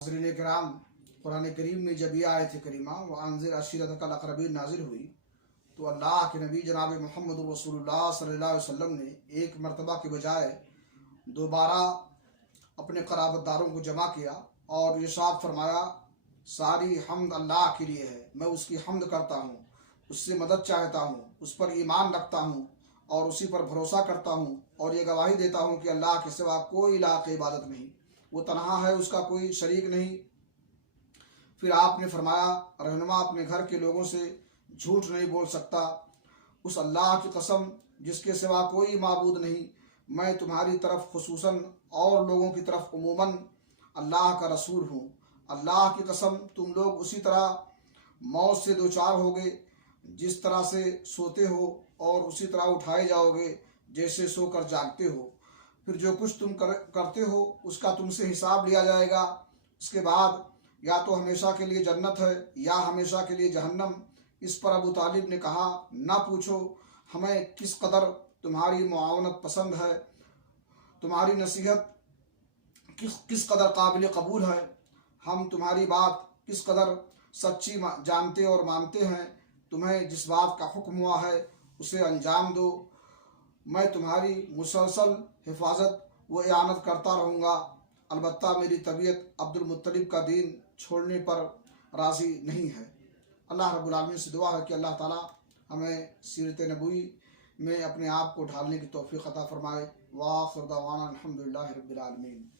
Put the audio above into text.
नाज़रीन किराम, कुरान करीम में जब ये आयत करीमा व अंज़िर अशीरतकल अक़रबीन नाज़िल हुई तो अल्लाह के नबी जनाब मोहम्मद रसूलुल्लाह सल्लल्लाहु अलैहि वसल्लम ने एक मरतबा के बजाय दोबारा अपने क़राबतदारों को जमा किया और इरशाद फरमाया, सारी हम्द अल्लाह के लिए है, मैं उसकी हम्द करता हूँ, उससे मदद चाहता हूँ, उस पर ईमान रखता हूँ और उसी पर भरोसा करता हूँ और ये गवाही देता हूँ कि अल्लाह के सिवा कोई लायक इबादत नहीं, वो तन्हा है, उसका कोई शरीक नहीं। फिर आपने फरमाया, रहनुमा अपने घर के लोगों से झूठ नहीं बोल सकता, उस अल्लाह की कसम जिसके सिवा कोई माबूद नहीं, मैं तुम्हारी तरफ खुसूसन और लोगों की तरफ उमूमन अल्लाह का रसूल हूँ। अल्लाह की कसम तुम लोग उसी तरह मौत से दो चार होगे जिस तरह से सोते हो और उसी तरह उठाए जाओगे जैसे सोकर जागते हो। फिर जो कुछ तुम करते हो उसका तुमसे हिसाब लिया जाएगा। इसके बाद या तो हमेशा के लिए जन्नत है या हमेशा के लिए जहन्नम। इस पर अबू तालिब ने कहा, ना पूछो, हमें किस कदर तुम्हारी मुआवनत पसंद है, तुम्हारी नसीहत किस कदर काबिल कबूल है, हम तुम्हारी बात किस कदर सच्ची जानते और मानते हैं। तुम्हें जिस बात का हुक्म हुआ है उसे अंजाम दो। मैं तुम्हारी मुसलसल हिफाजत व इआनत करता रहूँगा। अलबत्ता मेरी तबीयत अब्दुल मुत्तलिब का दीन छोड़ने पर राज़ी नहीं है। अल्लाह रब्बुल आलमीन से दुआ है कि अल्लाह ताला हमें सीरत नबवी में अपने आप को ढालने की तौफीक अता फरमाए। वाखिर दावाना अल्हम्दुलिल्लाहि रब्बिल आलमीन।